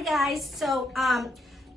Hi guys, so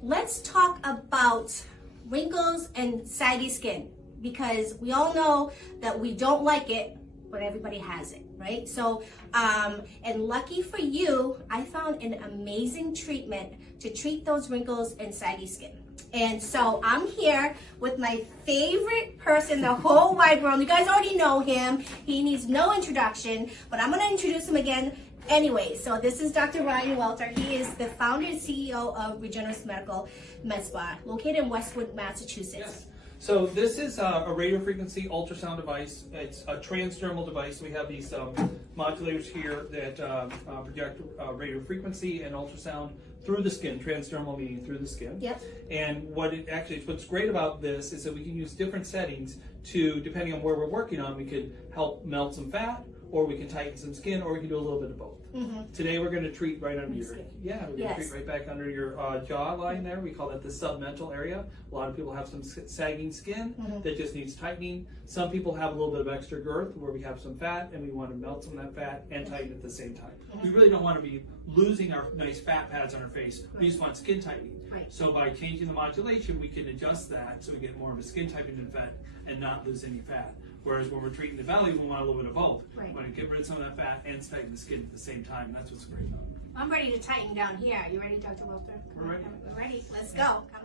let's talk about wrinkles and saggy skin, because we all know that we don't like it, but everybody has it, right? So, and lucky for you, I found an amazing treatment to treat those wrinkles and saggy skin. And so I'm here with my favorite person in the whole wide world. You guys already know him. He needs no introduction, but I'm gonna introduce him again anyway. So this is Dr. Ryan Welter. He is the founder and CEO of Regenerative Medical Medspa, located in Westwood, Massachusetts. Yes. So this is a radiofrequency ultrasound device. It's a transdermal device. We have these modulators here that project radiofrequency and ultrasound through the skin, transdermal meaning through the skin. Yep. And what's great about this is that we can use different settings to, depending on where we're working on, we could help melt some fat, or we can tighten some skin, or we can do a little bit of both. Mm-hmm. Today we're going to treat right under your, skin. we're going to treat right back under your jawline there. We call that the submental area. A lot of people have some sagging skin that just needs tightening. Some people have a little bit of extra girth where we have some fat and we want to melt some of that fat and tighten at the same time. We really don't want to be losing our nice fat pads on our face. We just want skin tightening. Right. So by changing the modulation, we can adjust that so we get more of a skin tightening effect and not lose any fat. Whereas when we're treating the belly, we want a little bit of both. Right. We want to get rid of some of that fat and tighten the skin at the same time. And that's what's great about it. I'm ready to tighten down here. You ready, Dr. Welter? We're ready. We're ready. Let's go. Come